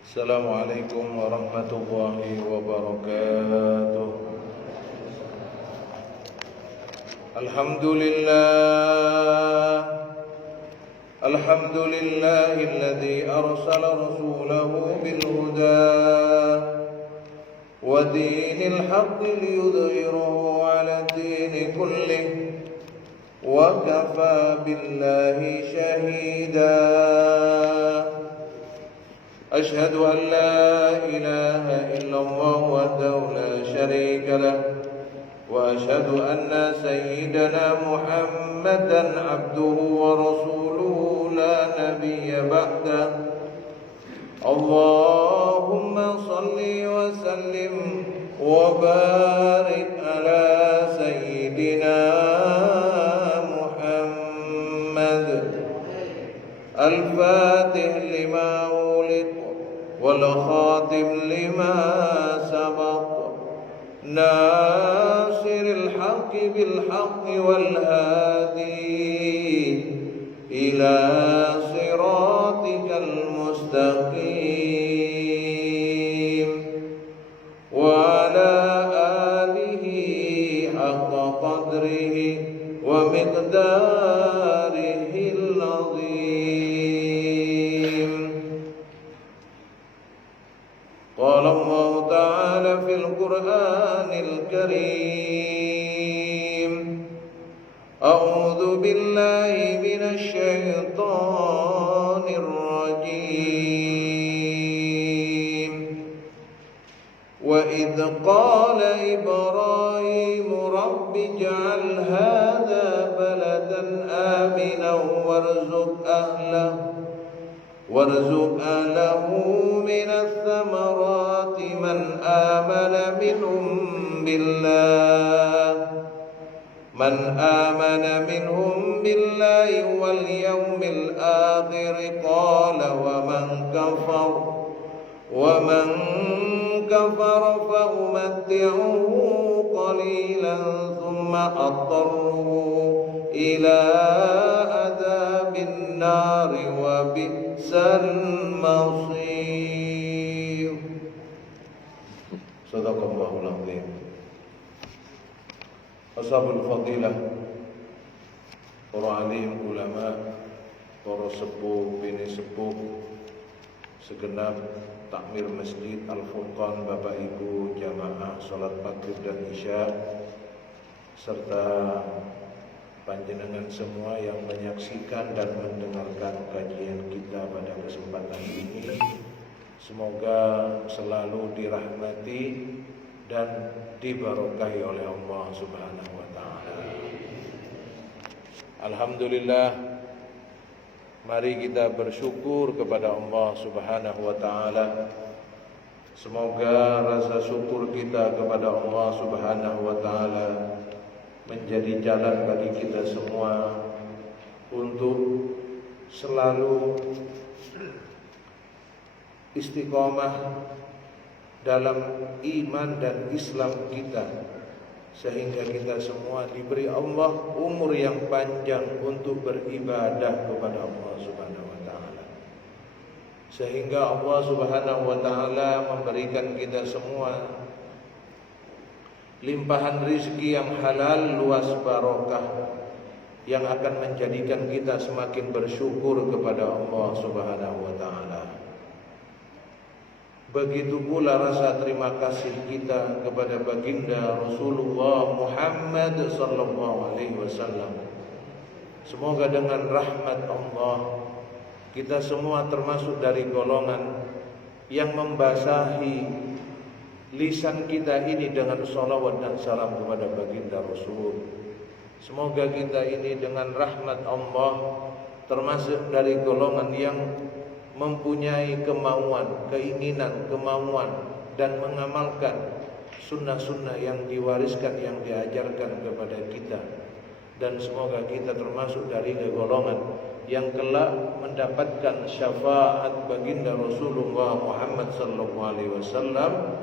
Assalamualaikum warahmatullahi wabarakatuh. Alhamdulillahilladzi arsala rasulahu bil huda wa dinil haqqi liyudhhirahu 'ala dini kullih wa kafa billahi shahida. أشهد أن لا إله إلا الله وحده لا شريك له وأشهد أن سيدنا محمدا عبده ورسوله لا نبي بعده. اللهم صل وسلم وبارك على سيدنا محمد الفاتح لما والخاتم لما سبق ناصر الحق بالحق والهادي إلى صراطك المستقيم وعلى آله حق قدره ومقداره العظيم. قال الله تعالى في القرآن الكريم: أعوذ بالله من الشيطان الرجيم. وإذ قال إبراهيم رب اجعل هذا بلدا آمنا وارزق أهله من الثمرات من آمن منهم بالله واليوم الآخر. قال ومن كفر فأمتعه قليلا ثم أضطره إلى عذاب النار وبئس المصير. Sadaqallahul azim. Ashabul fadilah, para alim ulama, para sepuh bini sepuh, segenap takmir Masjid Al-Furqan, Bapak Ibu jamaah salat maghrib dan isya, serta panjenengan semua yang menyaksikan dan mendengarkan kajian kita pada kesempatan ini. Semoga selalu dirahmati dan diberkahi oleh Allah Subhanahu wa taala. Alhamdulillah, mari kita bersyukur kepada Allah Subhanahu wa taala. Semoga rasa syukur kita kepada Allah Subhanahu wa taala menjadi jalan bagi kita semua untuk selalu istiqomah dalam iman dan Islam kita, sehingga kita semua diberi Allah umur yang panjang untuk beribadah kepada Allah Subhanahu wa taala, sehingga Allah Subhanahu wa taala memberikan kita semua limpahan rizki yang halal, luas barokah, yang akan menjadikan kita semakin bersyukur kepada Allah Subhanahu wa taala. Begitu pula rasa terima kasih kita kepada baginda Rasulullah Muhammad sallallahu alaihi wasallam. Semoga dengan rahmat Allah kita semua termasuk dari golongan yang membasahi lisan kita ini dengan salawat dan salam kepada baginda Rasul. Semoga kita ini dengan rahmat Allah termasuk dari golongan yang mempunyai keinginan, dan mengamalkan sunnah-sunnah yang diwariskan, yang diajarkan kepada kita. Dan semoga kita termasuk dari golongan yang kelak mendapatkan syafaat baginda Rasulullah Muhammad sallallahu alaihi wasallam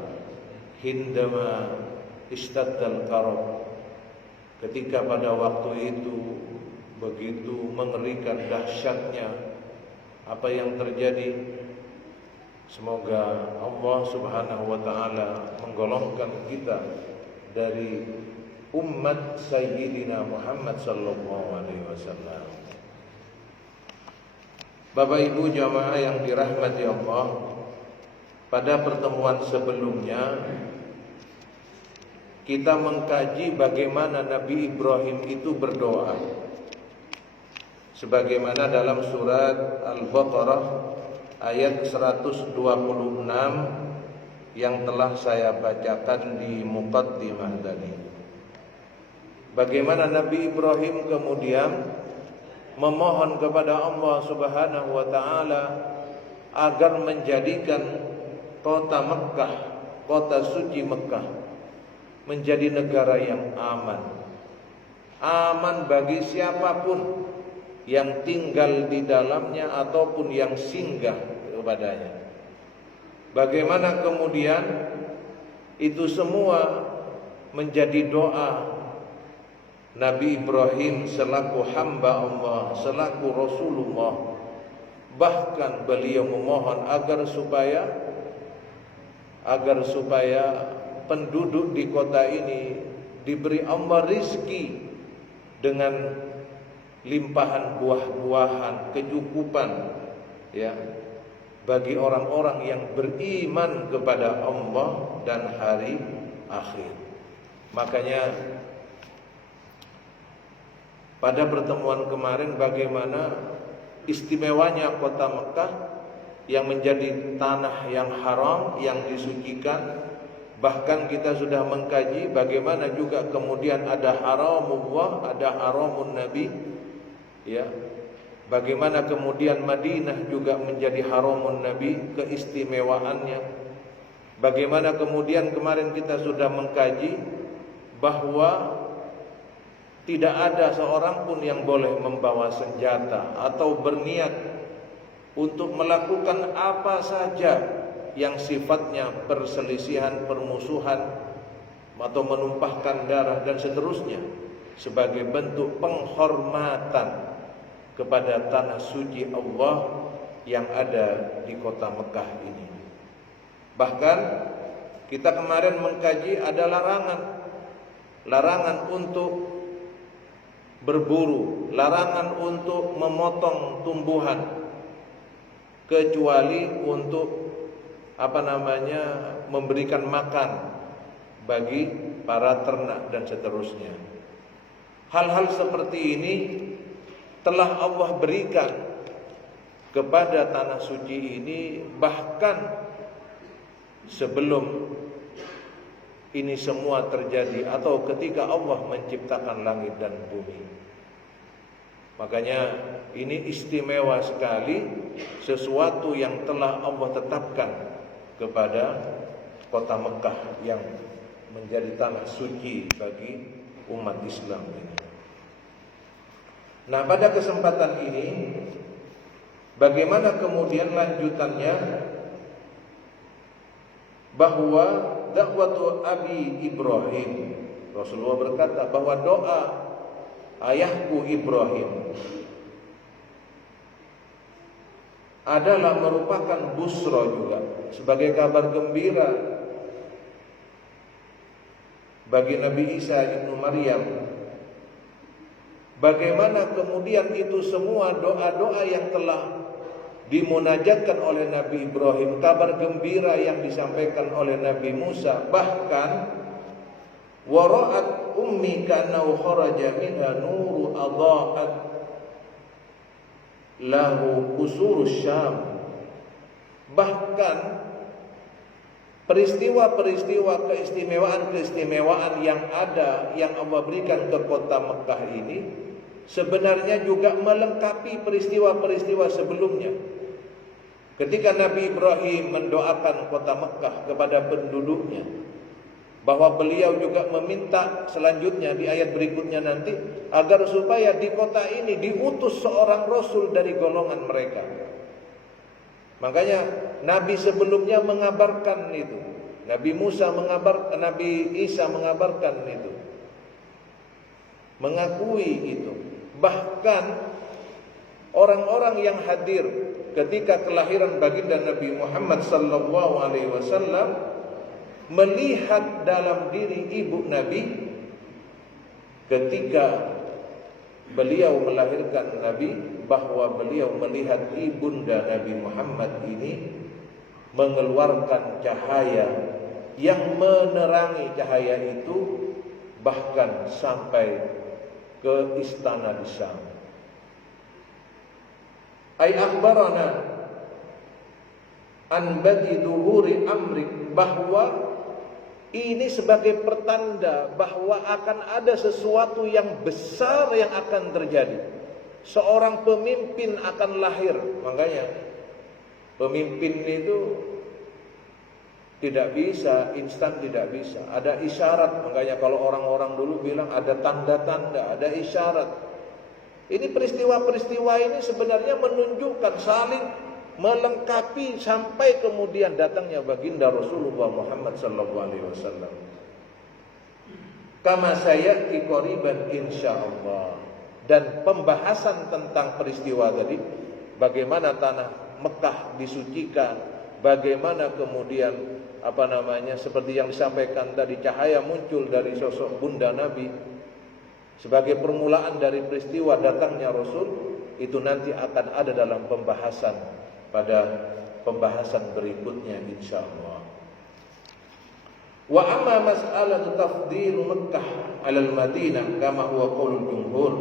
hindama istaddal qarab, ketika pada waktu itu begitu mengerikan dahsyatnya apa yang terjadi Semoga Allah Subhanahu wa taala menggolongkan kita dari umat Sayyidina Muhammad sallallahu alaihi wasallam. Bapak Ibu jamaah yang dirahmati Allah, pada pertemuan sebelumnya kita mengkaji bagaimana Nabi Ibrahim itu berdoa. Sebagaimana dalam surat Al-Baqarah ayat 126 yang telah saya bacakan di muqaddimah tadi. Bagaimana Nabi Ibrahim kemudian memohon kepada Allah Subhanahu wa taala agar menjadikan kota Mekkah, kota suci Mekkah, menjadi negara yang aman. Aman bagi siapapun yang tinggal di dalamnya ataupun yang singgah kepadanya. Bagaimana kemudian itu semua menjadi doa Nabi Ibrahim selaku hamba Allah, selaku Rasulullah. Bahkan beliau memohon agar supaya penduduk di kota ini diberi Allah rizki dengan limpahan buah-buahan, kecukupan ya bagi orang-orang yang beriman kepada Allah dan hari akhir. Makanya pada pertemuan kemarin bagaimana istimewanya kota Mekkah yang menjadi tanah yang haram, yang disucikan. Bahkan kita sudah mengkaji bagaimana juga kemudian ada haramullah, ada haramun Nabi. Ya, bagaimana kemudian Madinah juga menjadi haramun Nabi, keistimewaannya. Bagaimana kemudian kemarin kita sudah mengkaji bahwa tidak ada seorang pun yang boleh membawa senjata atau berniat untuk melakukan apa saja yang sifatnya perselisihan, permusuhan atau menumpahkan darah dan seterusnya sebagai bentuk penghormatan kepada tanah suci Allah yang ada di kota Mekkah ini. Bahkan kita kemarin mengkaji ada larangan untuk berburu, larangan untuk memotong tumbuhan, kecuali untuk memberikan makan bagi para ternak dan seterusnya. Hal-hal seperti ini telah Allah berikan kepada tanah suci ini bahkan sebelum ini semua terjadi atau ketika Allah menciptakan langit dan bumi. Makanya ini istimewa sekali, sesuatu yang telah Allah tetapkan kepada kota Mekkah yang menjadi tanah suci bagi umat Islam ini. Nah, pada kesempatan ini bagaimana kemudian lanjutannya, bahwa dakwatu Abi Ibrahim, Rasulullah berkata bahwa doa ayahku Ibrahim adalah merupakan busra juga, sebagai kabar gembira bagi Nabi Isa ibnu Maryam. Bagaimana kemudian itu semua doa-doa yang telah dimunajatkan oleh Nabi Ibrahim, kabar gembira yang disampaikan oleh Nabi Musa, bahkan wara'at ummi ka'annahu kharaja minha nuru adha'at lahu qusurus Syam. Bahkan peristiwa-peristiwa keistimewaan yang ada, yang Allah berikan ke kota Mekkah ini sebenarnya juga melengkapi peristiwa-peristiwa sebelumnya. Ketika Nabi Ibrahim mendoakan kota Mekkah kepada penduduknya, bahwa beliau juga meminta selanjutnya di ayat berikutnya nanti agar supaya di kota ini diutus seorang rasul dari golongan mereka. Makanya Nabi sebelumnya mengabarkan itu, Nabi Isa mengabarkan itu, mengakui itu. Bahkan orang-orang yang hadir ketika kelahiran baginda Nabi Muhammad sallallahu alaihi wasallam, melihat dalam diri ibu Nabi ketika beliau melahirkan Nabi, bahwa beliau melihat ibunda Nabi Muhammad ini mengeluarkan cahaya yang menerangi cahaya itu bahkan sampai ke istana di Syam. Ay akhbarana an badi duhuri amrik, bahwa ini sebagai pertanda bahwa akan ada sesuatu yang besar yang akan terjadi. Seorang pemimpin akan lahir. Makanya pemimpin itu tidak bisa instan, tidak bisa. Ada isyarat. Makanya kalau orang-orang dulu bilang ada tanda-tanda, ada isyarat. Ini peristiwa-peristiwa ini sebenarnya menunjukkan, saling melengkapi sampai kemudian datangnya baginda Rasulullah Muhammad sallallahu alaihi wasallam. Kama sayati qoriban insyaallah. Dan pembahasan tentang peristiwa tadi, bagaimana tanah Mekah disucikan, bagaimana kemudian seperti yang disampaikan tadi, cahaya muncul dari sosok bunda Nabi sebagai permulaan dari peristiwa datangnya Rasul, itu nanti akan ada dalam pembahasan pada pembahasan berikutnya insyaallah. Wa amma mas'alatu tafdil Makkah 'ala al-Madinah kama huwa qaulul jumhur.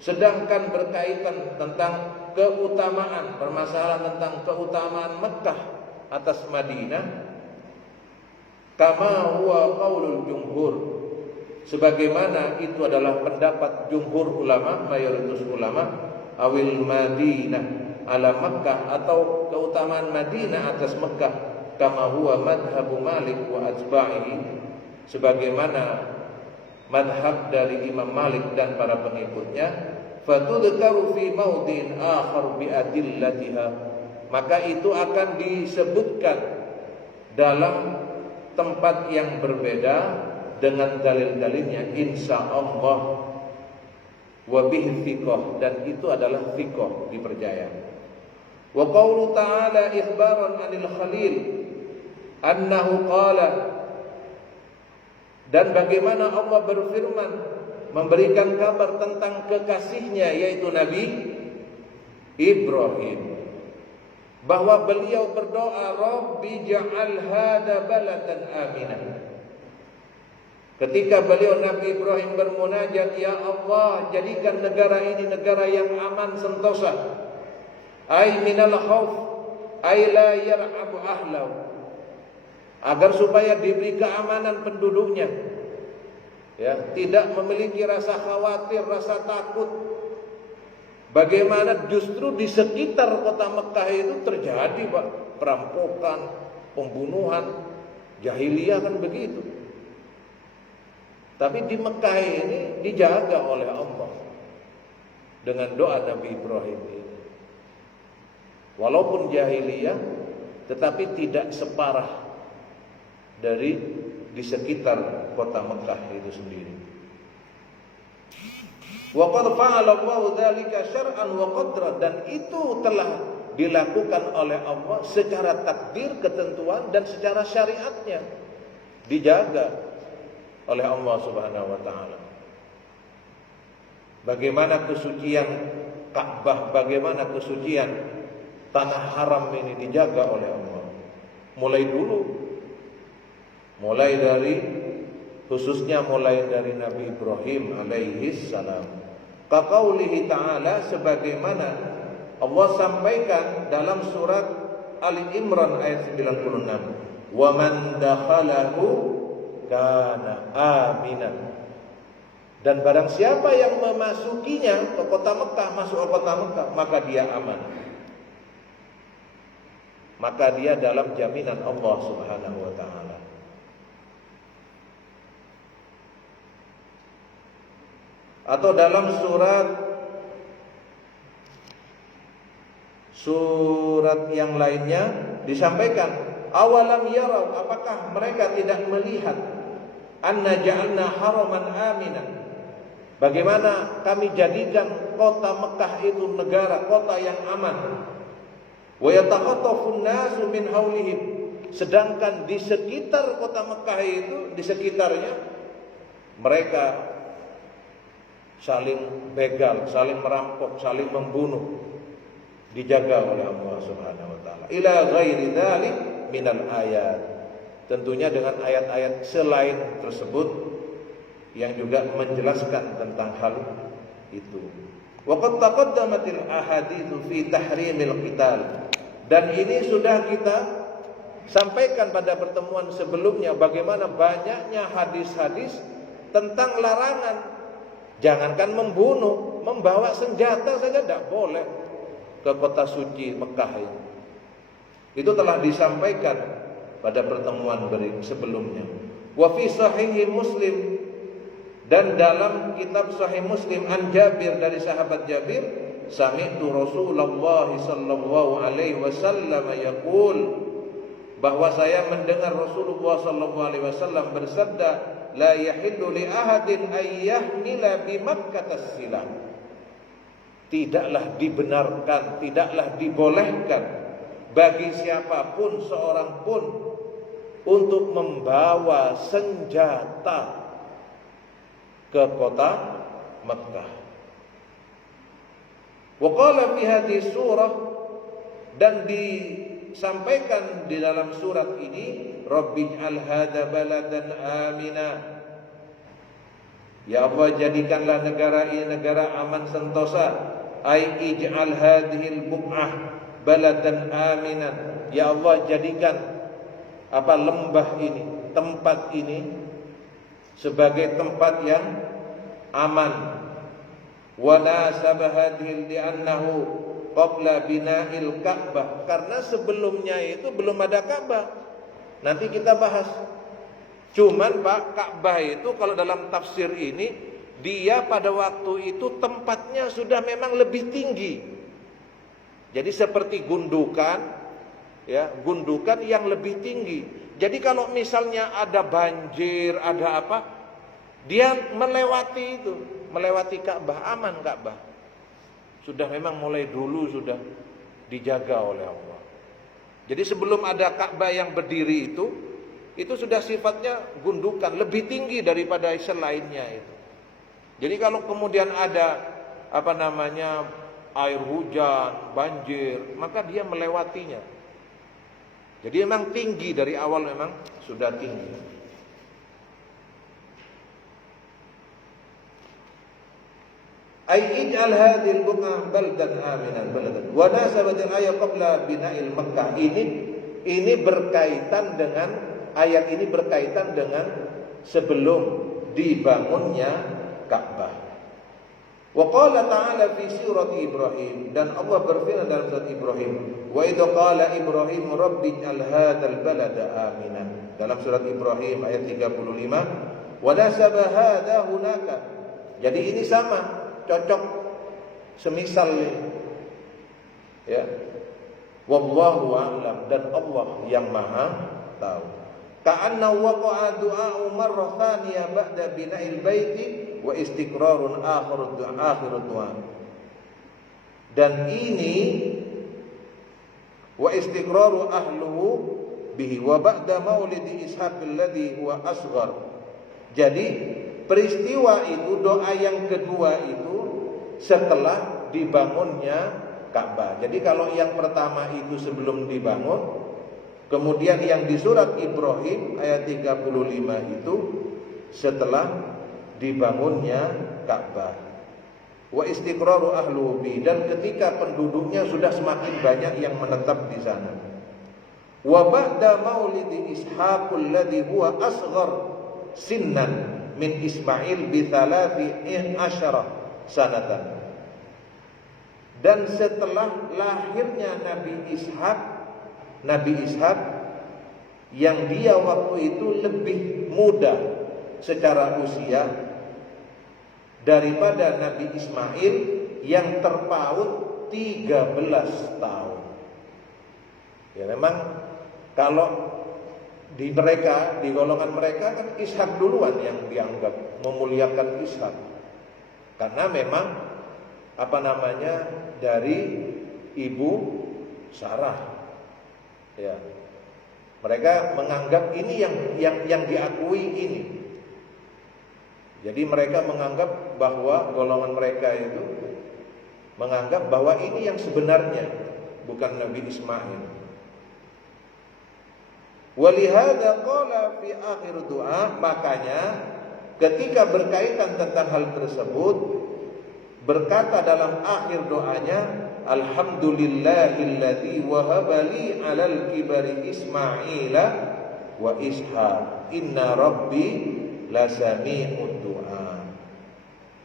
Sedangkan berkaitan tentang keutamaan, permasalahan tentang keutamaan Makkah atas Madinah, kama huwa qaulul jumhur, sebagaimana itu adalah pendapat jumhur ulama, mayoritas ulama, awil Madinah ala Makkah, atau keutamaan Madinah atas Makkah, kama huwa madhabu Malik wa atba'ihi, sebagaimana madhab dari Imam Malik dan para pengikutnya. Fatudkaru fi maudin akhar bi adillatiha, maka itu akan disebutkan dalam tempat yang berbeda dengan dalil-dalilnya insyaallah. Wa bihi thiqah, dan itu adalah thiqah, dipercaya. Wa qaulu ta'ala ikhbaran 'anil Khalil annahu qala, dan bagaimana Allah berfirman memberikan kabar tentang kekasihnya yaitu Nabi Ibrahim, bahwa beliau berdoa, Rabbi ja'al hada baladan aminah. Ketika beliau Nabi Ibrahim bermunajat, ya Allah, jadikan negara ini negara yang aman sentosa, ay minal khauf ay la yar'abu ahlahu, agar supaya diberi keamanan penduduknya, ya, tidak memiliki rasa khawatir, rasa takut. Bagaimana justru di sekitar kota Mekah itu terjadi, Pak, perampokan, pembunuhan, jahiliyah kan begitu. Tapi di Mekah ini dijaga oleh Allah dengan doa Nabi Ibrahim ini. Walaupun jahiliyah, tetapi tidak separah dari di sekitar kota Mekah itu sendiri. Wa qad fa'ala Allahu dzalika syar'an wa qadran, dan itu telah dilakukan oleh Allah secara takdir, ketentuan, dan secara syariatnya dijaga oleh Allah Subhanahu wa taala. Bagaimana kesucian Ka'bah, bagaimana kesucian tanah haram ini dijaga oleh Allah. Mulai dari khususnya mulai dari Nabi Ibrahim alaihi salam. Kaqaulihi ta'ala, sebagaimana Allah sampaikan dalam surat Ali Imran ayat 96, wa man dakhalahu kana aminan, dan barang siapa yang memasukinya ke kota Mekah, masuk ke kota Mekah, maka dia aman, maka dia dalam jaminan Allah Subhanahu wa taala. Atau dalam surat yang lainnya disampaikan, awalam yarau, apakah mereka tidak melihat, anna ja'alna haraman aminan, bagaimana kami jadikan kota Mekah itu negara, kota yang aman. Wa yatakhattafun nasu min haulihim. Sedangkan di sekitar kota Mekah itu, di sekitarnya mereka saling begal, saling merampok, saling membunuh, dijaga oleh Allah Subhanahu wa taala. Ila ghairi dzalik minal ayat. Tentunya dengan ayat-ayat selain tersebut yang juga menjelaskan tentang hal itu. Wa qad taqaddamatil ahaditsu fi tahrimil qital. Dan ini sudah kita sampaikan pada pertemuan sebelumnya bagaimana banyaknya hadis-hadis tentang larangan. Jangankan membunuh, membawa senjata saja tidak boleh ke kota suci Mekah ini. Itu telah disampaikan pada pertemuan sebelumnya. Wa fi sahih Muslim, dan dalam kitab Sahih Muslim an Jabir, dari sahabat Jabir, sami'tu Rasulullah sallallahu alaihi wasallam yaqul, bahwa saya mendengar Rasulullah sallallahu alaihi wasallam bersabda, la yahillu li ahadin ay yahmila bi Makkah as-silah. Tidaklah dibenarkan, tidaklah dibolehkan bagi siapapun, seorang pun, untuk membawa senjata ke kota Mekah. Wa qala fi hadhihi surah, dan disampaikan di dalam surat ini, Rabbij'al hadza baladan amina. Ya Allah, jadikanlah negara ini negara aman sentosa. Ai ij'al hadhil buq'ah baladan aminan. Ya Allah, jadikan lembah ini, tempat ini sebagai tempat yang aman. Wa nasaba hadhil li'annahu qabla bina'il Ka'bah, karena sebelumnya itu belum ada Ka'bah. Nanti kita bahas. Cuman Pak, Ka'bah itu kalau dalam tafsir ini, dia pada waktu itu tempatnya sudah memang lebih tinggi. Jadi seperti gundukan, ya, gundukan yang lebih tinggi. Jadi kalau misalnya ada banjir, ada apa, dia melewati itu, melewati Ka'bah, aman Ka'bah. Sudah memang mulai dulu sudah dijaga oleh Allah. Jadi sebelum ada Ka'bah yang berdiri itu sudah sifatnya gundukan, lebih tinggi daripada selainnya itu. Jadi kalau kemudian ada air hujan, banjir, maka dia melewatinya. Jadi memang tinggi, dari awal memang sudah tinggi. Ay ij'al hadhil buq'ah baldan aminan baladan. Wa nasabatil ayat qabla bina'il Makkah. Ini berkaitan dengan ayat ini, berkaitan dengan sebelum dibangunnya Ka'bah. Wa qala ta'ala fi surat Ibrahim, dan Allah berfirman dalam surat Ibrahim, wa idza qala Ibrahim rabbij'al hadzal balada aminan. Dalam surat Ibrahim ayat 35, wa nasaba hadza hunaka. Jadi ini sama, cocok, semisal ini. Ya. Wallahu a'lam, dan Allah yang Maha tahu. Ka'anna waqa'a du'a'u marrah thaniyah ba'da bina'il baiti wa istiqrarun akhirud du'a. Dan ini wa istiqraru ahluhu bihi wa ba'da maulidi Ishaq alladhi huwa asghar. Jadi peristiwa itu, doa yang kedua itu setelah dibangunnya Ka'bah. Jadi kalau yang pertama itu sebelum dibangun, kemudian yang di surat Ibrahim ayat 35 itu setelah dibangunnya Ka'bah. Wa istiqraru ahlu bi, dan ketika penduduknya sudah semakin banyak yang menetap di sana. Wa ba'da maulidi Ishaqul ladzi huwa asghar sinnan min Ismail bi 13 sanatan. Dan setelah lahirnya Nabi Ishaq yang dia waktu itu lebih muda secara usia daripada Nabi Ismail yang terpaut 13 tahun. Ya memang kalau di mereka, di golongan mereka kan Ishak duluan yang dianggap memuliakan Ishak. Karena memang dari ibu Sarah. Ya. Mereka menganggap ini yang diakui ini. Jadi mereka menganggap bahwa golongan mereka itu menganggap bahwa ini yang sebenarnya, bukan Nabi Ismail. Walihada qala fi akhir doa, makanya ketika berkaitan tentang hal tersebut berkata dalam akhir doanya, alhamdulillahilladzi wahaba li 'alal kibari Ismaila wa Ishaq inna rabbi lasami'ud du'a.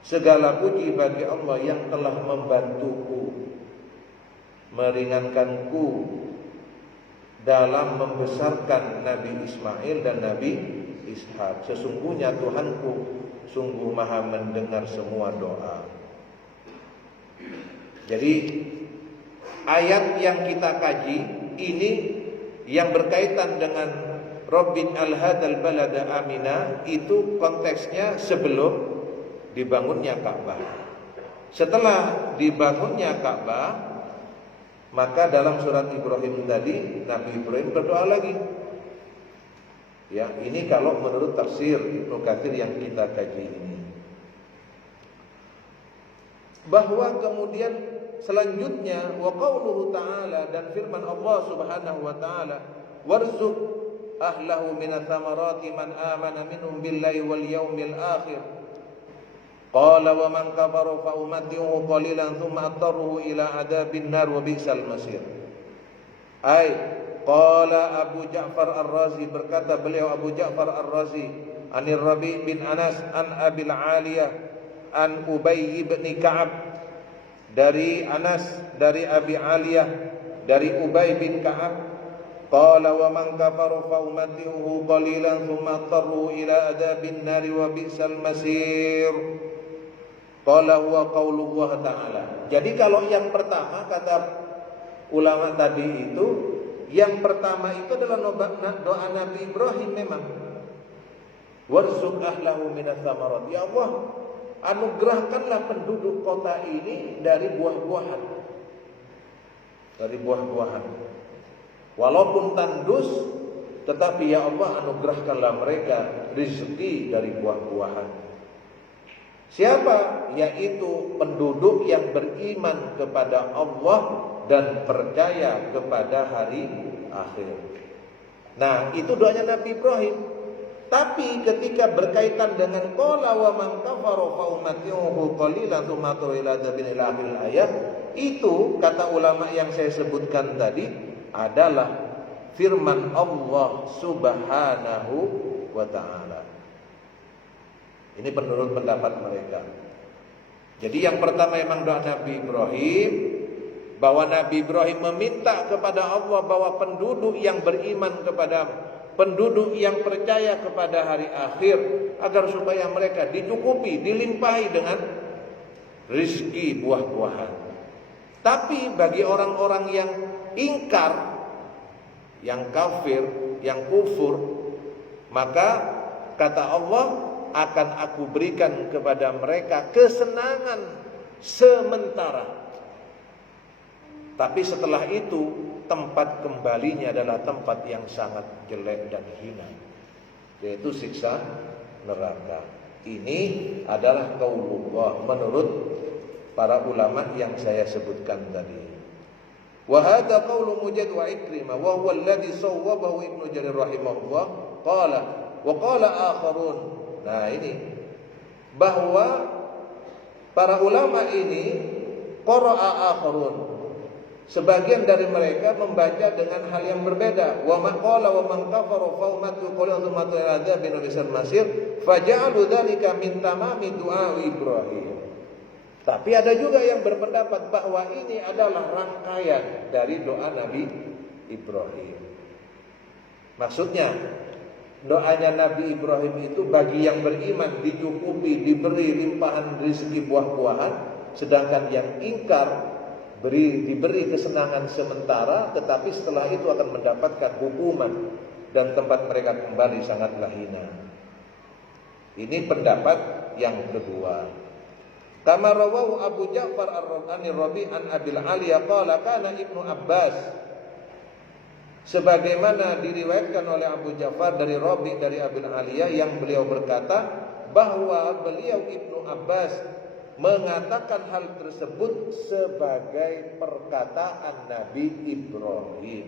Segala puji bagi Allah yang telah membantuku, meringankanku dalam membesarkan Nabi Ismail dan Nabi Ishak. Sesungguhnya Tuhanku sungguh maha mendengar semua doa. Jadi ayat yang kita kaji ini yang berkaitan dengan Rabbin al-hadal balada amina, itu konteksnya sebelum dibangunnya Ka'bah. Setelah dibangunnya Ka'bah, maka dalam surat Ibrahim tadi Nabi Ibrahim berdoa lagi. Ya, ini kalau menurut tafsir Ibnu Katsir yang kita kaji ini. Bahwa kemudian selanjutnya wa qauluhu ta'ala, dan firman Allah Subhanahu wa taala, warzuq ahlahu minats tsamarati man amana minhum billahi wal yaumil akhir. Qala wa man kafara fa umatti'uhu qalilan thumma attaruhu ila adabin nar wa bi'sal masir. Ai qala Abu Ja'far Ar-Razi, berkata beliau Abu Ja'far Ar-Razi, Anir Rabi' bin Anas an Abil Aliyah an Ubay bin Ka'ab, dari Anas, dari Abi Aliyah, dari Ubay bin Ka'ab, qala wa man kafara fa umatti'uhu qalilan thumma attaruhu ila adabin nar wa bi'sal masir. Qala huwa qaulullah ta'ala. Jadi kalau yang pertama kata ulama tadi itu, yang pertama itu adalah doa Nabi Ibrahim memang. Warzuq ahlahu minats tsamarat. Ya Allah, anugerahkanlah penduduk kota ini dari buah-buahan. Dari buah-buahan. Walaupun tandus, tetapi ya Allah anugerahkanlah mereka rezeki dari buah-buahan. Siapa? Yaitu penduduk yang beriman kepada Allah dan percaya kepada hari akhir. Nah, itu doanya Nabi Ibrahim. Tapi ketika berkaitan dengan qala wa man kafara fa umatti'uhu qalilan tsumma ila adzabil akhir ayat, itu kata ulama yang saya sebutkan tadi adalah firman Allah Subhanahu wa taala. Ini menurut pendapat mereka. Jadi yang pertama memang doa Nabi Ibrahim, bahwa Nabi Ibrahim meminta kepada Allah bahwa penduduk yang beriman kepada, penduduk yang percaya kepada hari akhir, agar supaya mereka dicukupi, dilimpahi dengan rezeki buah-buahan. Tapi bagi orang-orang yang ingkar, yang kafir, yang kufur, maka kata Allah, akan aku berikan kepada mereka kesenangan sementara. Tapi setelah itu tempat kembalinya adalah tempat yang sangat jelek dan hina, yaitu siksa neraka. Ini adalah qaulullah menurut para ulama yang saya sebutkan tadi. Wa hadza qaulu Mujahid wa Ikrimah wa huwa alladhi sawwabahu Ibnu Jarir rahimahullah qala wa qala akharun. Nah, ini bahwa para ulama ini qara'a akharun, sebagian dari mereka membaca dengan hal yang berbeda. Wa man qala wa man kafara fa umatu qala thumma ta'ala bin bisal masir faja'alu dzalika min tamami du'a Ibrahim. Tapi ada juga yang berpendapat bahwa ini adalah rangkaian dari doa Nabi Ibrahim. Maksudnya doanya Nabi Ibrahim itu bagi yang beriman dicukupi, diberi limpahan rezeki buah-buahan, sedangkan yang ingkar diberi kesenangan sementara, tetapi setelah itu akan mendapatkan hukuman dan tempat mereka kembali sangatlah hina. Ini pendapat yang kedua. Kama rawahu Abu Ja'far ar-Rabi an Abil Aliyah qala kana Ibnu Abbas, sebagaimana diriwayatkan oleh Abu Ja'far dari Rabi dari Abil Aliyah yang beliau berkata bahwa beliau Ibnu Abbas mengatakan hal tersebut sebagai perkataan Nabi Ibrahim.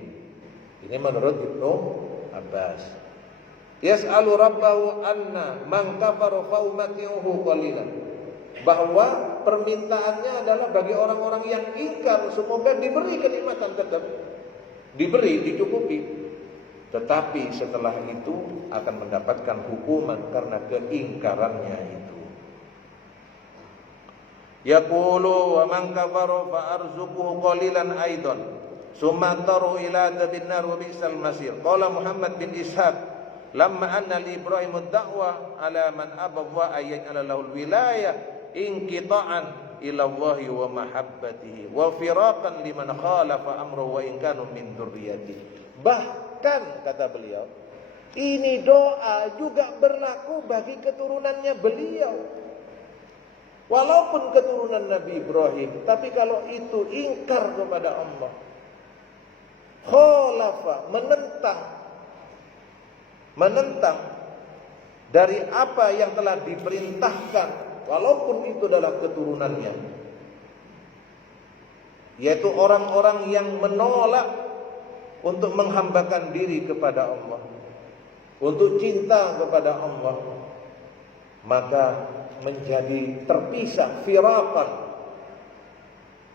Ini menurut Ibnu Abbas. Yas'alu rabbahu anna man kafara fa umatihi qalilan. Bahwa permintaannya adalah bagi orang-orang yang ingkar semoga diberi kenikmatan, tetap diberi, dicukupi, tetapi setelah itu akan mendapatkan hukuman karena keingkarannya itu. Yaqulu wa man kafara fa arzuquhu qalilan aidan summa taru ila adabin nar wa bi'sal masir. Qala Muhammad bin Ishaq lamma anna li Ibrahim ad-da'wa ala man abwa ayyan ala lahul wilayah inqita'an ila Allah wa mahabbatihi wa firaqan liman khalafa amrahu wa in kanu min dzurriyyatihi. Bahkan kata beliau, ini doa juga berlaku bagi keturunannya beliau. Walaupun keturunan Nabi Ibrahim, tapi kalau itu ingkar kepada Allah, khalafa, menentang dari apa yang telah diperintahkan, walaupun itu adalah keturunannya, yaitu orang-orang yang menolak untuk menghambakan diri kepada Allah, untuk cinta kepada Allah, maka menjadi terpisah, firaqan,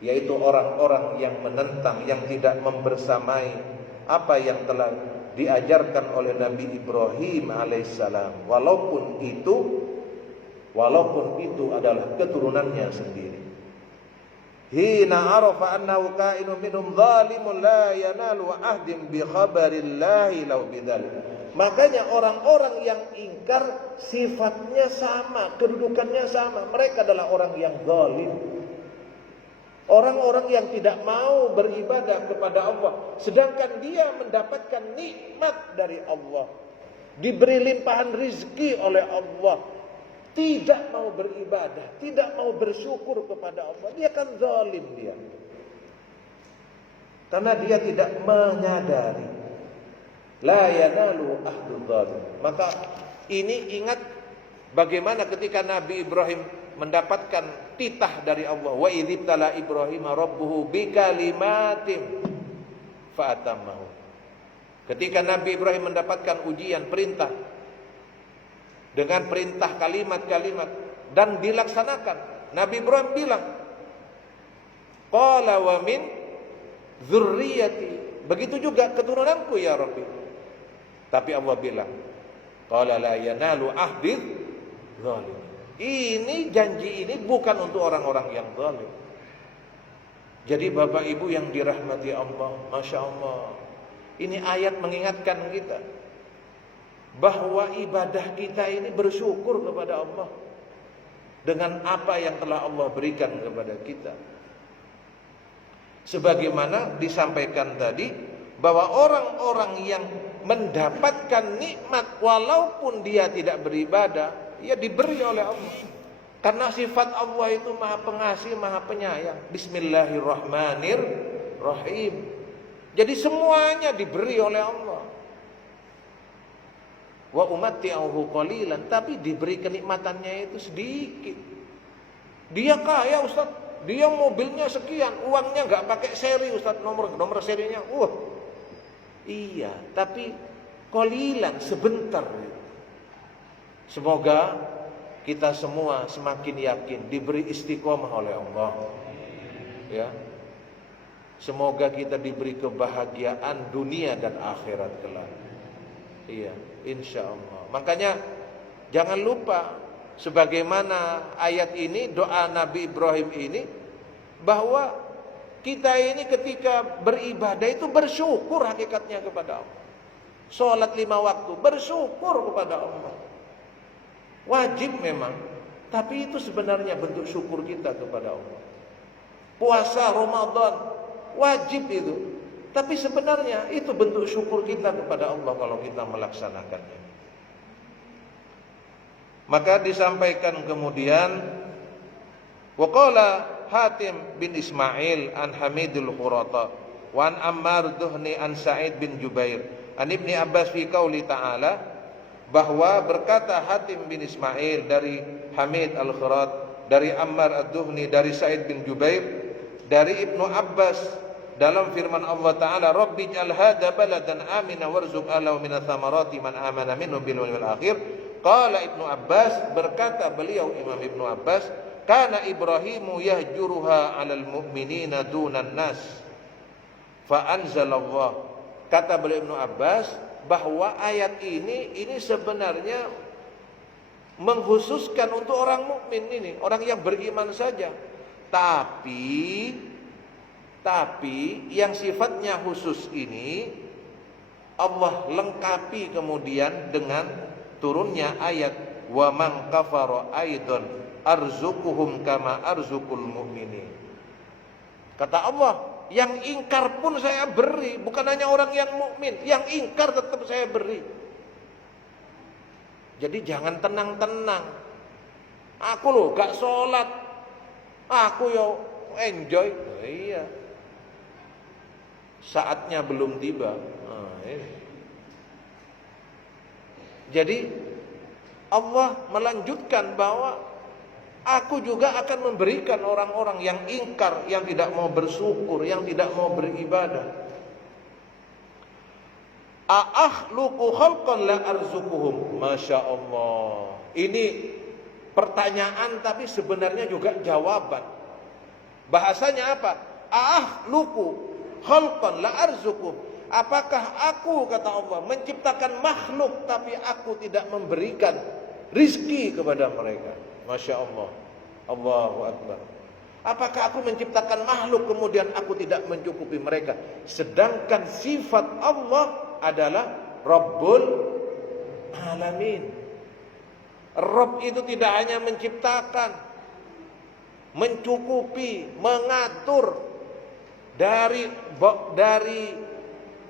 yaitu orang-orang yang menentang, yang tidak membersamai apa yang telah diajarkan oleh Nabi Ibrahim alaihissalam, walaupun itu adalah keturunannya sendiri. Hina arafa annahu kainu minhum zalimun la yanalu ahdim bi khabarillahi law bidzalik. Makanya orang-orang yang ingkar sifatnya sama, kedudukannya sama. Mereka adalah orang yang zalim. Orang-orang yang tidak mau beribadah kepada Allah, sedangkan dia mendapatkan nikmat dari Allah, diberi limpahan rizki oleh Allah, tidak mau beribadah, tidak mau bersyukur kepada Allah, dia kan zalim dia. Karena dia tidak menyadari. La yanalu ahdul zalim. Maka ini ingat bagaimana ketika Nabi Ibrahim mendapatkan titah dari Allah. Wa idzibtala Ibrahim rabbuhu bikalimatin fa'atammahu. Ketika Nabi Ibrahim mendapatkan ujian, perintah, dengan perintah kalimat-kalimat dan dilaksanakan, Nabi Ibrahim bilang, qala wa min dzurriyyati, begitu juga keturunanku ya Rabbi. Tapi Allah bilang, qala la yanalu ahdi zalim. Ini janji ini bukan untuk orang-orang yang zalim. Jadi Bapak Ibu yang dirahmati Allah, Masya Allah, ini ayat mengingatkan kita bahwa ibadah kita ini bersyukur kepada Allah dengan apa yang telah Allah berikan kepada kita. Sebagaimana disampaikan tadi, bahwa orang-orang yang mendapatkan nikmat walaupun dia tidak beribadah, ya diberi oleh Allah. Karena sifat Allah itu Maha Pengasih, Maha Penyayang. Bismillahirrahmanirrahim. Jadi semuanya diberi oleh Allah. Wa umatti'uhu qalilan, tapi diberi kenikmatannya itu sedikit. Dia kaya Ustaz, dia mobilnya sekian, uangnya enggak pakai seri Ustaz, nomor serinya. Iya, tapi qalilan, sebentar. Semoga kita semua semakin yakin diberi istiqomah oleh Allah. Ya. Semoga kita diberi kebahagiaan dunia dan akhirat kelak. Iya, insya Allah. Makanya jangan lupa, sebagaimana ayat ini, doa Nabi Ibrahim ini, bahwa kita ini ketika beribadah itu bersyukur hakikatnya kepada Allah. Sholat 5 waktu, bersyukur kepada Allah. Wajib memang, tapi itu sebenarnya bentuk syukur kita kepada Allah. Puasa Ramadan, wajib itu, tapi sebenarnya itu bentuk syukur kita kepada Allah kalau kita melaksanakannya. Maka disampaikan kemudian, Wa qala Hatim bin Ismail an Hamidul Khurata wa an Ammar Duhni an Sa'id bin Jubair an Ibni Abbas fi qauli ta'ala, bahwa berkata Hatim bin Ismail dari Hamid al-Khurat, dari Ammar ad-Duhni, dari Sa'id bin Jubair, dari Ibnu Abbas dalam firman Allah Ta'ala, Rabbi ij'al hadha baladan amina warzuq ahlahu minats thamarati man amana minhum bil yawmil akhir. Qala Ibnu Abbas, berkata beliau Imam Ibnu Abbas, kana Ibrahimu yahjuruha 'alal mu'minina dunan nas fa anzalallah. Kata beliau Ibnu Abbas bahwa ayat ini sebenarnya mengkhususkan untuk orang mukmin ini, orang yang beriman saja. Tapi yang sifatnya khusus ini Allah lengkapi kemudian dengan turunnya ayat wa man kafara aidan arzuquhum kama arzukul mu'minin. Kata Allah, yang ingkar pun saya beri, bukan hanya orang yang mukmin, yang ingkar tetap saya beri. Jadi jangan tenang-tenang. Aku loh gak sholat, aku yo enjoy. Oh, iya, saatnya belum tiba. Jadi Allah melanjutkan bahwa aku juga akan memberikan orang-orang yang ingkar, yang tidak mau bersyukur, yang tidak mau beribadah. A'akhluqu khalqan la arzuquhum. Masya Allah. Ini pertanyaan tapi sebenarnya juga jawaban. Bahasanya apa? A'akhluqu khalqan la arzuquhum. Apakah aku, kata Allah, menciptakan makhluk tapi aku tidak memberikan rizki kepada mereka? Masya Allah. Allahu Akbar. Apakah aku menciptakan makhluk kemudian aku tidak mencukupi mereka? Sedangkan sifat Allah adalah Rabbul Alamin. Rabb itu tidak hanya menciptakan, mencukupi, mengatur dari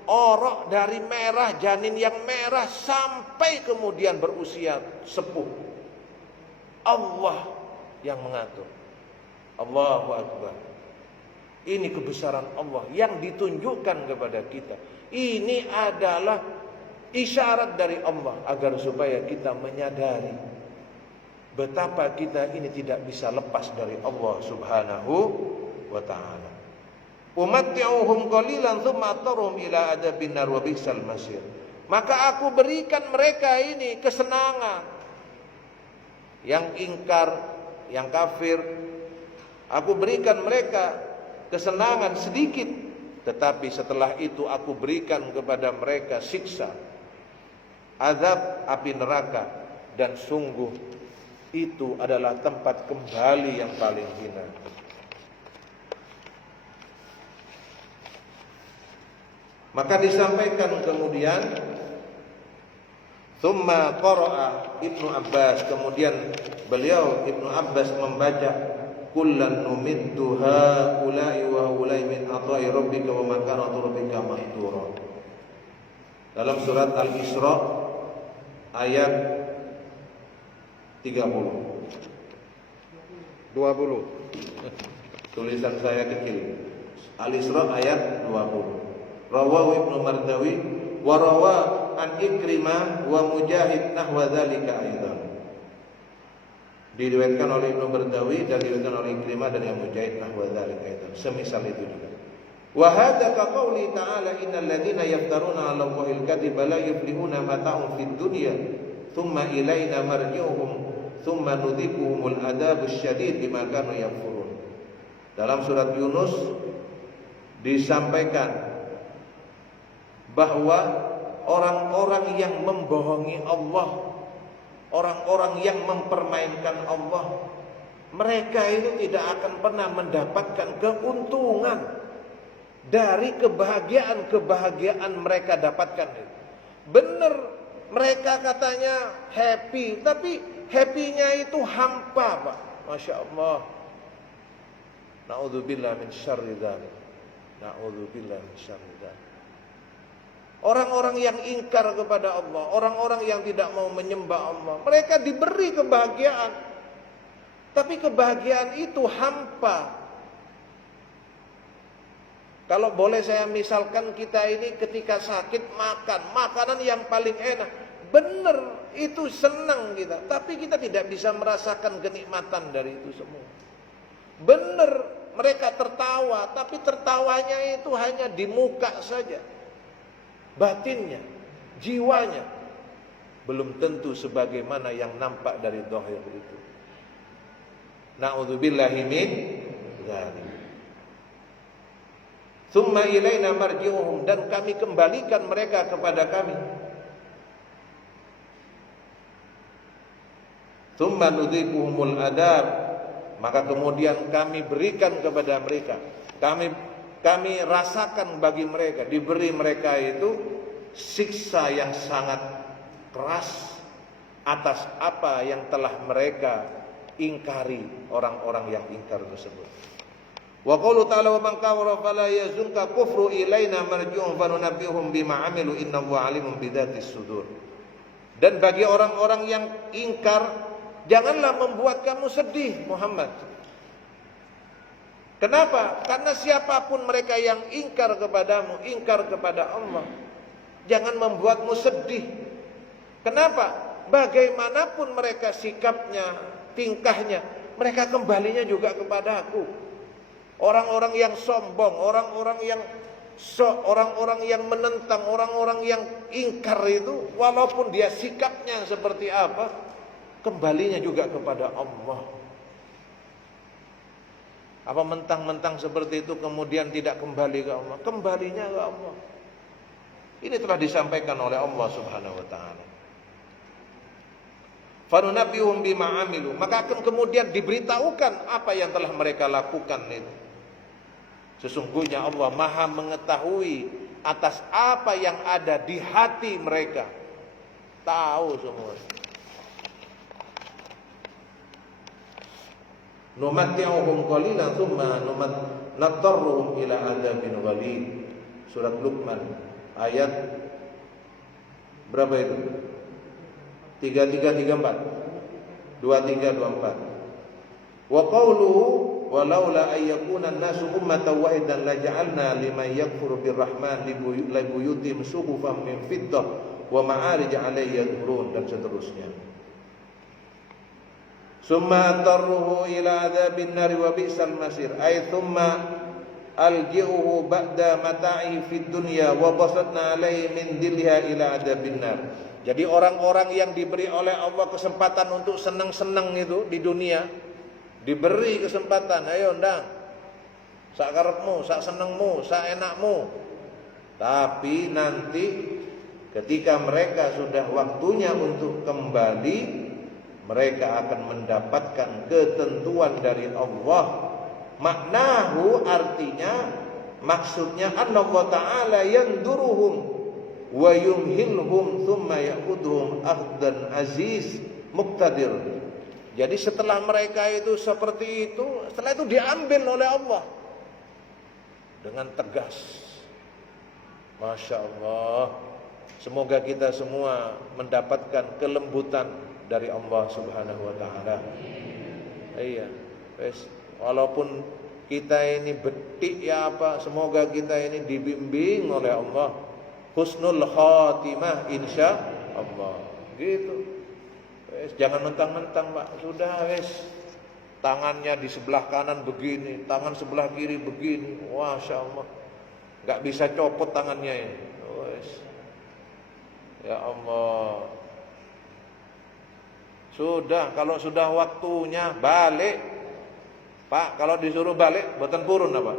orok, dari merah, janin yang merah sampai kemudian berusia sepuh. Allah yang mengatur. Allahu Akbar. Ini kebesaran Allah yang ditunjukkan kepada kita. Ini adalah isyarat dari Allah agar supaya kita menyadari betapa kita ini tidak bisa lepas dari Allah Subhanahu wa ta'ala. Umatti'uhum qalilan tsumma atarhum ila adabin nar wa bi'sal masir. Maka aku berikan mereka ini kesenangan. Yang ingkar, yang kafir, aku berikan mereka kesenangan sedikit, tetapi setelah itu aku berikan kepada mereka siksa, azab api neraka, dan sungguh itu adalah tempat kembali yang paling hina. Maka disampaikan kemudian, thumma qara'a Ibnu Abbas, kemudian beliau Ibnu Abbas membaca, kullan numiddu haula'i wa haula'i min ata'i rabbika wa ma kana rabbika mahdura. Dalam surat Al-Isra ayat 20. Tulisan saya kecil. Al-Isra ayat 20. Rawahu Ibnu Mardawi wa rawa an Ikrimah wa Mujahid nahwa dzalika aidan. Diriwayatkan oleh Ibnu Mardawi dan diriwayatkan oleh Ikrimah dan yang Mujahid nahwa dzalika aidan. Semisal itu juga. Wa hadza ka qouli ta'ala innal ladzina yaftaruna 'ala Allahil kadhiba la yuflihuna mata'un fid dunya thumma ilaina marji'uhum thumma nudhiquhumul adzabus syadid bima kanu yakfurun. Dalam surat Yunus disampaikan bahwa orang-orang yang membohongi Allah, orang-orang yang mempermainkan Allah, mereka itu tidak akan pernah mendapatkan keuntungan dari kebahagiaan mereka dapatkan. Benar, mereka katanya happy, tapi happy-nya itu hampa, Pak. Masya Allah. Na'udzubillah min syarri dzalik. Na'udzubillah min syarri dzalik. Orang-orang yang ingkar kepada Allah, orang-orang yang tidak mau menyembah Allah, mereka diberi kebahagiaan. Tapi kebahagiaan itu hampa. Kalau boleh saya misalkan, kita ini ketika sakit makan makanan yang paling enak. Benar, itu senang kita. Tapi kita tidak bisa merasakan kenikmatan dari itu semua. Benar, mereka tertawa. Tapi tertawanya itu hanya di muka saja. Batinnya, jiwanya belum tentu sebagaimana yang nampak dari zahir itu. Na'udzubillahi min dzalik. Tsumma ilaina marji'uhum, dan kami kembalikan mereka kepada kami. Tsumma nudziquhumul adab, maka kemudian kami berikan kepada mereka. Kami rasakan bagi mereka, diberi mereka itu siksa yang sangat keras atas apa yang telah mereka ingkari, orang-orang yang ingkar tersebut. Wa qaulu ta'ala wa man kafara fala yazunka kufru ilaina marji'uhum fanunabbi'uhum bima 'amilu innahu 'alimun bidzatis sudur. Dan bagi orang-orang yang ingkar, janganlah membuat kamu sedih, Muhammad. Kenapa? Karena siapapun mereka yang ingkar kepadamu, ingkar kepada Allah, jangan membuatmu sedih. Kenapa? Bagaimanapun mereka sikapnya, tingkahnya, mereka kembalinya juga kepada aku. Orang-orang yang sombong, orang-orang yang menentang, orang-orang yang ingkar itu, walaupun dia sikapnya seperti apa, kembalinya juga kepada Allah. Apa mentang-mentang seperti itu kemudian tidak kembali ke Allah? Kembalinya ke Allah. Ini telah disampaikan oleh Allah Subhanahu wa taala. Fanunabbi'uhum bima 'amilu, maka akan kemudian diberitahukan apa yang telah mereka lakukan itu. Sesungguhnya Allah Maha mengetahui atas apa yang ada di hati mereka. Tahu semua. Numatti'uhum qalilan tsumma natarruhum ila adzabin ghalid. Surat Luqman ayat berapa itu? 33-34. 23-24. Wa qawluhu walaula ayyakuna an-nasu ummatan wahidan laja'alna liman yakfuru birrahman libuyutihim suhufan min fiddah wa ma'arij 'alayha yadhurun, dan seterusnya. Summa atarruhu ila adzabin nar wa bi'sal masir, ay thumma alji'uhu ba'da mata'i fid dunya wa basatna 'alaihi min dilha ila adzabin nar. Jadi orang-orang yang diberi oleh Allah kesempatan untuk senang-senang itu di dunia, diberi kesempatan, ayo ndang, sak karepmu, sak senengmu, sak enakmu. Tapi nanti ketika mereka sudah waktunya untuk kembali, mereka akan mendapatkan ketentuan dari Allah. Maknahu, artinya, maksudnya Allah Ta'ala yanduruhum wa yumhilhum thumma ya'khudhum akhdan aziz muqtadir. Jadi setelah mereka itu seperti itu, setelah itu diambil oleh Allah dengan tegas. Masya Allah. Semoga kita semua mendapatkan kelembutan dari Allah Subhanahu wa taala. Iya, wes, walaupun kita ini betik ya apa, semoga kita ini dibimbing oleh Allah. Husnul khatimah insya Allah. Gitu. Wes, jangan mentang-mentang Pak, sudah wes, tangannya di sebelah kanan begini, tangan sebelah kiri begini, Masya Allah, nggak bisa copot tangannya ini. Wes, ya Allah, sudah, kalau sudah waktunya balik Pak, kalau disuruh balik boten purun apa?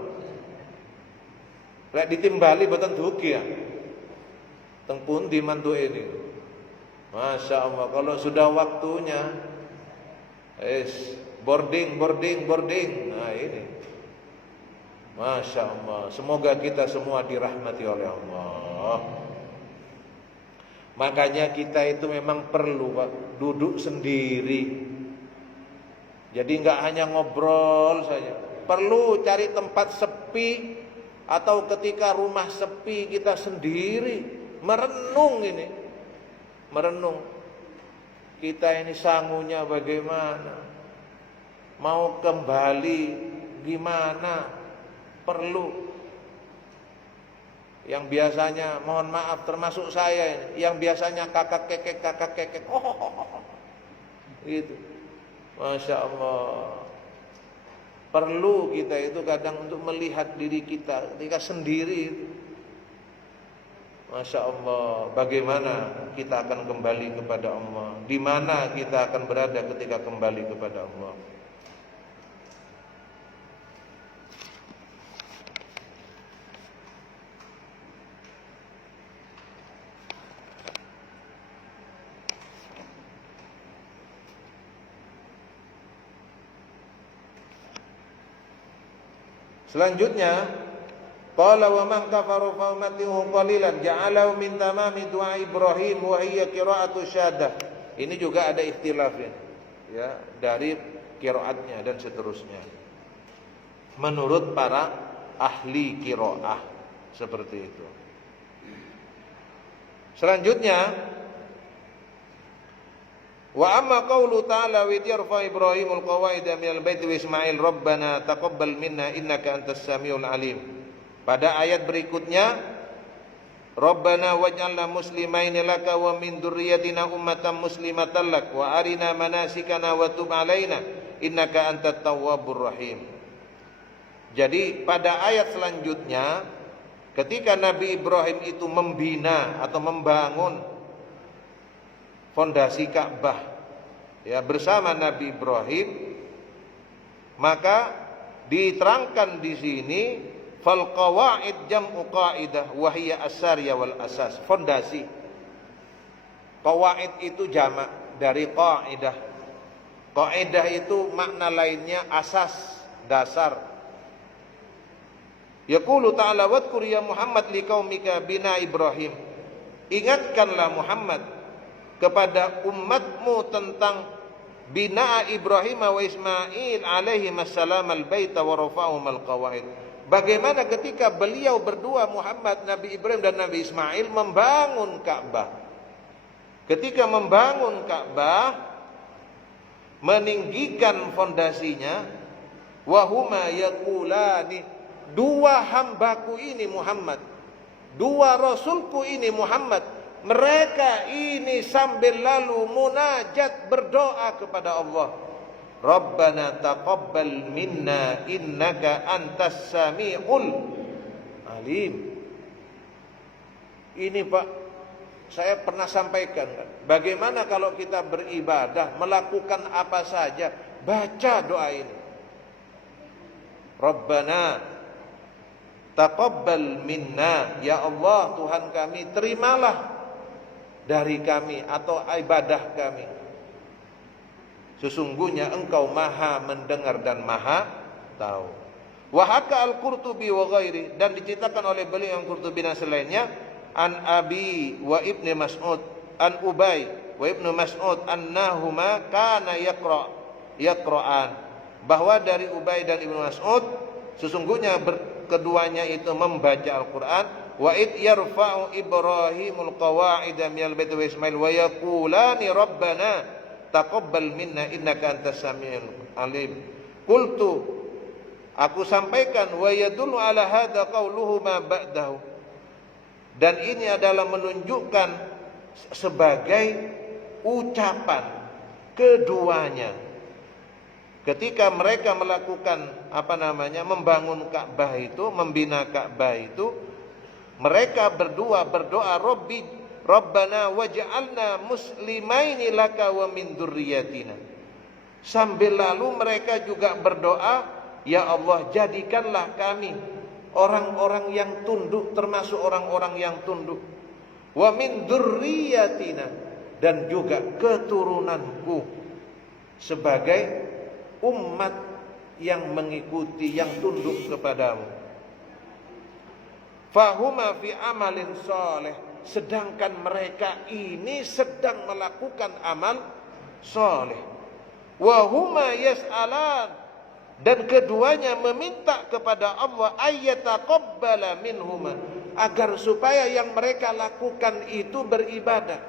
Lek ditimbali boten dugi ya, teng pundi mantu ini. Masya Allah, kalau sudah waktunya boarding. Nah ini, Masya Allah, semoga kita semua dirahmati oleh Allah. Makanya kita itu memang perlu Pak, duduk sendiri. Jadi nggak hanya ngobrol saja, perlu cari tempat sepi, atau ketika rumah sepi kita sendiri merenung ini. Merenung, kita ini sangunya bagaimana, mau kembali gimana? Perlu. Yang biasanya, mohon maaf termasuk saya ini, yang biasanya kakak kekek, gitu. Masya Allah. Perlu kita itu kadang untuk melihat diri kita ketika sendiri. Masya Allah, bagaimana kita akan kembali kepada Allah? Di mana kita akan berada ketika kembali kepada Allah? Selanjutnya, qala wa man kafara fa umatuhu qalilan ja'alahu min tamami du'a Ibrahim wa hiya qira'atu syaddah. Ini juga ada ikhtilafnya, ya, dari qiraatnya dan seterusnya. Menurut para ahli qiraah seperti itu. Selanjutnya, wa amma qawlu ta'ala wa yarfa Ibrahimul qawaida minal baiti wa Ismail rabbana taqabbal minna innaka antas samiul alim. Pada ayat berikutnya, rabbana waj'alna muslimaini laka wa min dzurriyyatina ummatan muslimatan lak wa arina manasikana wa tub alaina innaka antat tawwabur rahim. Jadi pada ayat selanjutnya, ketika Nabi Ibrahim itu membina atau membangun fondasi Ka'bah, ya, bersama Nabi Ibrahim, maka diterangkan di sini fal qawaid jam'u qaidah wa hiya as-sariyah wal asas. Fondasi. Qawaid itu jamak dari qaidah. Qaidah itu makna lainnya asas, dasar. Yaqulu ta'ala wadhkur ya Muhammad liqaumika bina Ibrahim. Ingatkanlah Muhammad kepada umatmu tentang bina Ibrahim wa Ismail alaihi assalam al-baita wa rafa'ahum al-qawaid. Bagaimana ketika beliau berdua, Muhammad, Nabi Ibrahim dan Nabi Ismail, membangun Ka'bah. Ketika membangun Ka'bah, meninggikan fondasinya, wahuma yaqulani, dua hambaku ini Muhammad, dua rasulku ini Muhammad, mereka ini sambil lalu munajat, berdoa kepada Allah, Rabbana taqabbal minna innaka antas samiul alim. Ini Pak, saya pernah sampaikan, bagaimana kalau kita beribadah, melakukan apa saja, baca doa ini, Rabbana taqabbal minna, ya Allah Tuhan kami, terimalah dari kami atau ibadah kami. Sesungguhnya Engkau Maha mendengar dan Maha tahu. Wa haka al-Qurtubi wa ghairi, dan diceritakan oleh beliau yang Qurtubi dan selainnya, an Abi wa Ibnu Mas'ud, an Ubay wa Ibnu Mas'ud annahuma kana yaqra'an, bahwa dari Ubay dan Ibnu Mas'ud sesungguhnya keduanya itu membaca Al-Qur'an. Wa id yarfa'u Ibrahimul qawaida minal baiti wa Ismail wa yaqulani rabbana taqabbal minna innaka antas samiul alim. Qultu, aku sampaikan, wa yadullu ala hadza qauluhu ma ba'dahu, dan ini adalah menunjukkan sebagai ucapan keduanya ketika mereka melakukan membangun Ka'bah itu, membina Ka'bah itu, mereka berdua berdoa, Rabbana waj'alna muslimaini laka wa min dzurriyyatina. Sambil lalu mereka juga berdoa, ya Allah jadikanlah kami orang-orang yang tunduk, termasuk orang-orang yang tunduk, wa min dzurriyyatina, dan juga keturunanku sebagai umat yang mengikuti, yang tunduk kepadamu. Fahuma fi amalin soleh, sedangkan mereka ini sedang melakukan amal soleh. Wahuma yas'alan, dan keduanya meminta kepada Allah ayyataqabbala minhuma, agar supaya yang mereka lakukan itu beribadah.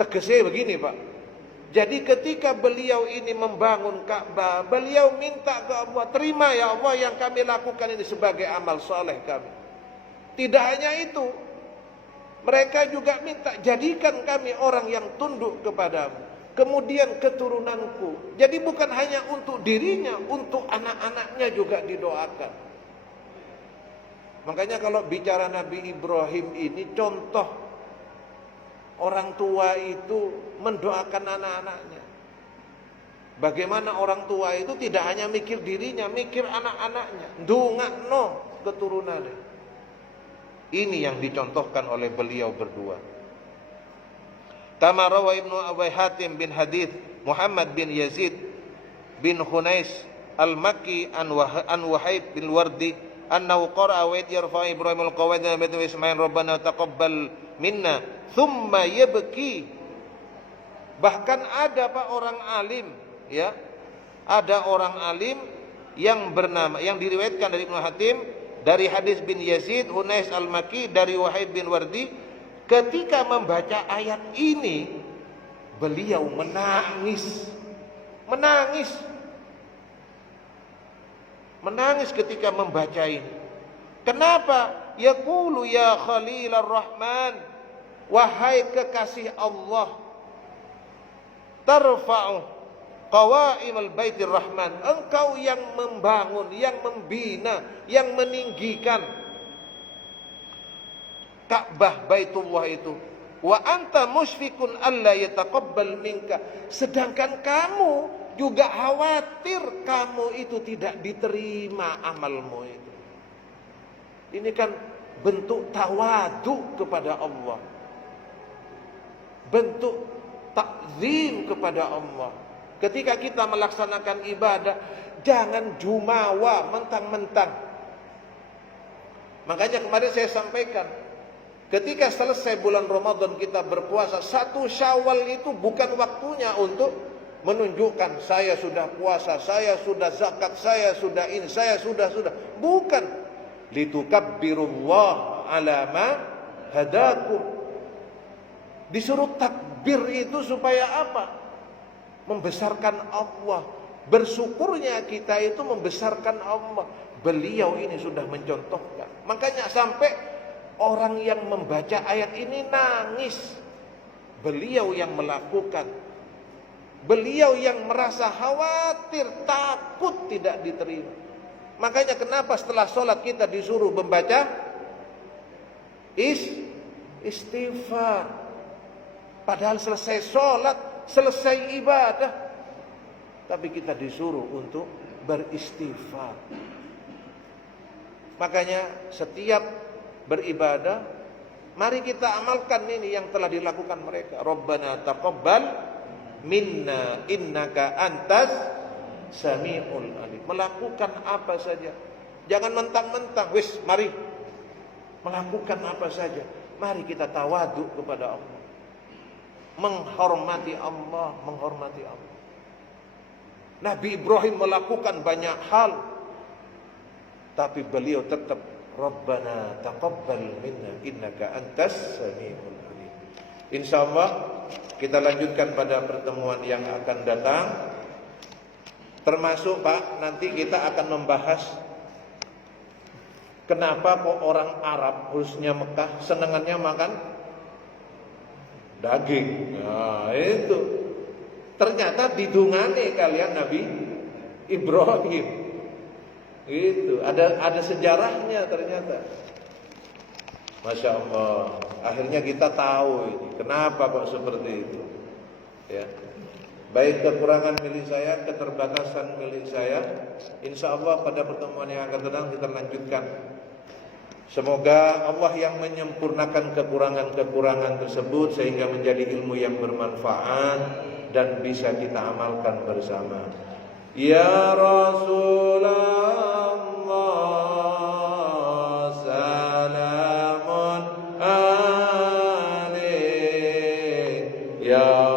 Tegasnya begini Pak, Jadi ketika beliau ini membangun Ka'bah, beliau minta ke Allah, terima ya Allah yang kami lakukan ini sebagai amal soleh kami. Tidak hanya itu, mereka juga minta, jadikan kami orang yang tunduk kepadamu, kemudian keturunanku. Jadi bukan hanya untuk dirinya, untuk anak-anaknya juga didoakan. Makanya kalau bicara Nabi Ibrahim ini contoh orang tua itu mendoakan anak-anaknya. Bagaimana orang tua itu tidak hanya mikir dirinya, mikir anak-anaknya. Ndongakno keturunannya. Ini yang dicontohkan oleh beliau berdua. Kama rawa Ibnu Abi Hatim bin hadits Muhammad bin Yazid bin Hunais al-Makki an Wahib bin Wardi annahu qara'a wa yarfa Ibrahim al-qawaid min baiti Ismail rabbana taqabbal minna thumma yabki. Bahkan ada Pak orang alim, ya, ada orang alim yang bernama, yang diriwayatkan dari Ibnu Hatim dari hadis bin Yazid Hunais al-Makki dari Wahib bin Wardi, ketika membaca ayat ini beliau menangis ketika membaca ini. Kenapa? Yaqulu ya Khalilar Rahman, wahai kekasih Allah, tarfa'u qawaimal baitir Rahman, engkau yang membangun, yang membina, yang meninggikan Ka'bah Baitullah itu. Wa anta musyfikun alla yataqabbal minka, sedangkan kamu juga khawatir kamu itu tidak diterima amalmu itu. Ini kan bentuk tawadu kepada Allah, bentuk takzim kepada Allah. Ketika kita melaksanakan ibadah, jangan jumawa mentang-mentang. Makanya kemarin saya sampaikan, ketika selesai bulan Ramadan kita berpuasa, 1 Syawal itu bukan waktunya untuk menunjukkan saya sudah puasa, saya sudah zakat, saya sudah ini, saya sudah. Bukan. Litukabbirullah ala ma hadakum. Disuruh takbir itu supaya apa? Membesarkan Allah. Bersyukurnya kita itu membesarkan Allah. Beliau ini sudah mencontohkan. Makanya sampai orang yang membaca ayat ini nangis. Beliau yang melakukan. Beliau yang merasa khawatir, takut tidak diterima. Makanya kenapa setelah sholat kita disuruh membaca istighfar. Padahal selesai sholat, selesai ibadah, tapi kita disuruh untuk beristighfar. Makanya setiap beribadah, mari kita amalkan ini yang telah dilakukan mereka. Rabbana taqabbal minna innaka antas sami'ul alim. Melakukan apa saja, jangan mentang-mentang. Wis, mari melakukan apa saja. Mari kita tawadu kepada Allah, menghormati Allah. Nabi Ibrahim melakukan banyak hal, tapi beliau tetap Rabbana taqabbal minna innaka antas sami'ul alim. Insyaallah kita lanjutkan pada pertemuan yang akan datang. Termasuk Pak, nanti kita akan membahas kenapa kok orang Arab, khususnya Mekah, senengannya makan daging. Nah, itu ternyata didungani kalian Nabi Ibrahim. Itu ada sejarahnya ternyata. Masya Allah. Akhirnya kita tahu ini kenapa kok seperti itu. Ya. Baik kekurangan milik saya, keterbatasan milik saya, insya Allah pada pertemuan yang akan datang kita lanjutkan. Semoga Allah yang menyempurnakan kekurangan-kekurangan tersebut sehingga menjadi ilmu yang bermanfaat dan bisa kita amalkan bersama. Ya Rasulullah, salamun alaik ya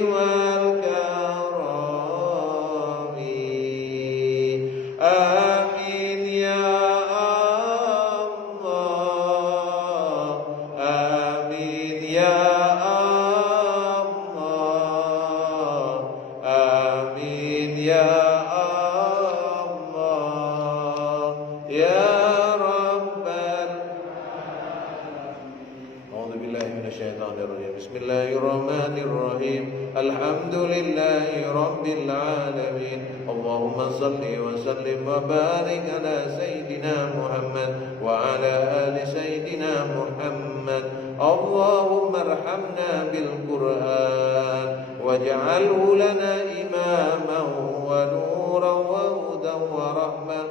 والكرم آمين يا الله آمين يا الله آمين يا الله يا رب أعوذ بالله من الشيطان الرجيم بسم الله الرحمن الرحيم الحمد لله رب العالمين اللهم صل وسلم وبارك على سيدنا محمد وعلى آل سيدنا محمد اللهم ارحمنا بالقرآن واجعله لنا إماما ونورا وهدى ورحمة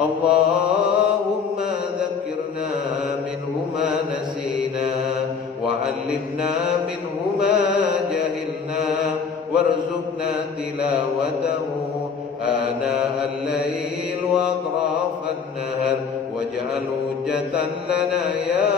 اللهم ذكرنا منه ما نسينا وعلمنا منه ما جهلنا وارزقنا تلاوته آناء الليل وأطراف النهر واجعله حجة لنا يا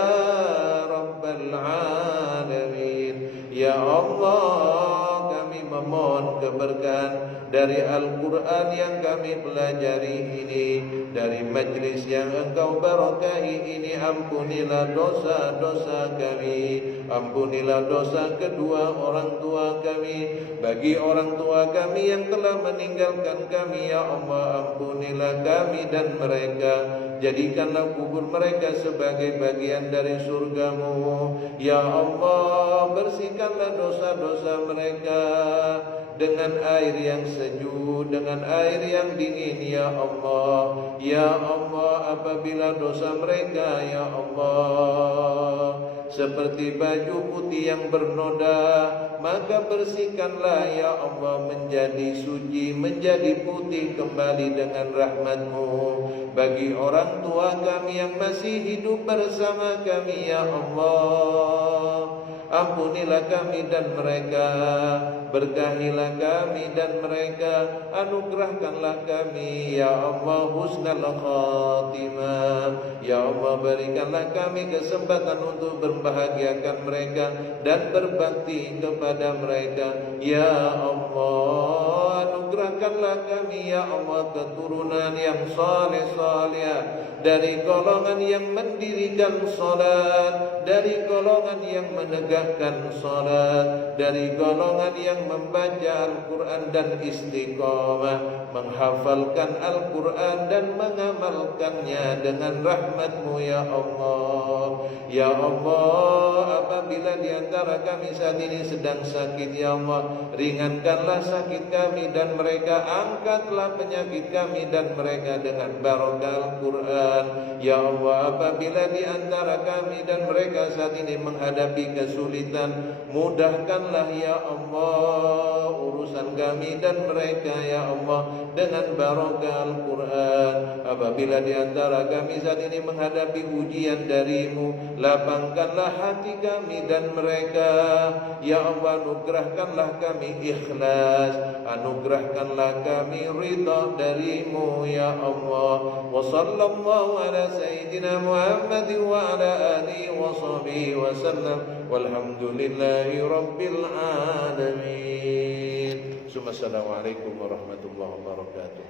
رب العالمين يا الله kami memohon keberkahan dari Al-Quran yang kami pelajari ini, dari majlis yang Engkau berkahi ini. Ampunilah dosa-dosa kami, ampunilah dosa kedua orang tua kami. Bagi orang tua kami yang telah meninggalkan kami, ya Allah, ampunilah kami dan mereka. Jadikanlah kubur mereka sebagai bagian dari surgamu. Ya Allah, bersihkanlah dosa-dosa mereka dengan air yang sejuk, dengan air yang dingin, ya Allah. Ya Allah, apabila dosa mereka, ya Allah, seperti baju putih yang bernoda, maka bersihkanlah ya Allah menjadi suci, menjadi putih kembali dengan rahmat-Mu. Bagi orang tua kami yang masih hidup bersama kami, ya Allah, ampunilah kami dan mereka, berkahilah kami dan mereka, anugerahkanlah kami, ya Allah, husnul khatimah. Ya Allah, berikanlah kami kesempatan untuk membahagiakan mereka dan berbakti kepada mereka. Ya Allah, anugerahkanlah kami, ya Allah, keturunan yang saleh-saleh, dari golongan yang mendirikan salat, dari golongan yang menegakkan salat, dari golongan yang membaca Al-Quran dan istiqamah, menghafalkan Al-Quran dan mengamalkannya dengan rahmat-Mu, ya Allah. Ya Allah, apabila di antara kami saat ini sedang sakit, ya Allah, ringankanlah sakit kami dan mereka, angkatlah penyakit kami dan mereka dengan barokah Al-Quran. Ya Allah, apabila di antara kami dan mereka saat ini menghadapi kesulitan, mudahkanlah ya Allah urusan kami dan mereka, ya Allah, dengan barokah Al-Quran. Apabila di antara kami saat ini menghadapi ujian dari-Mu, lapangkanlah hati kami dan mereka, ya Allah, anugerahkanlah kami ikhlas, anugerahkanlah kami ridha dari-Mu, ya Allah. Wa sallallahu ala sayyidina Muhammad wa ala alihi wa sahbihi wa sallam, walhamdulillahi rabbil alamin. Assalamualaikum warahmatullahi wabarakatuh.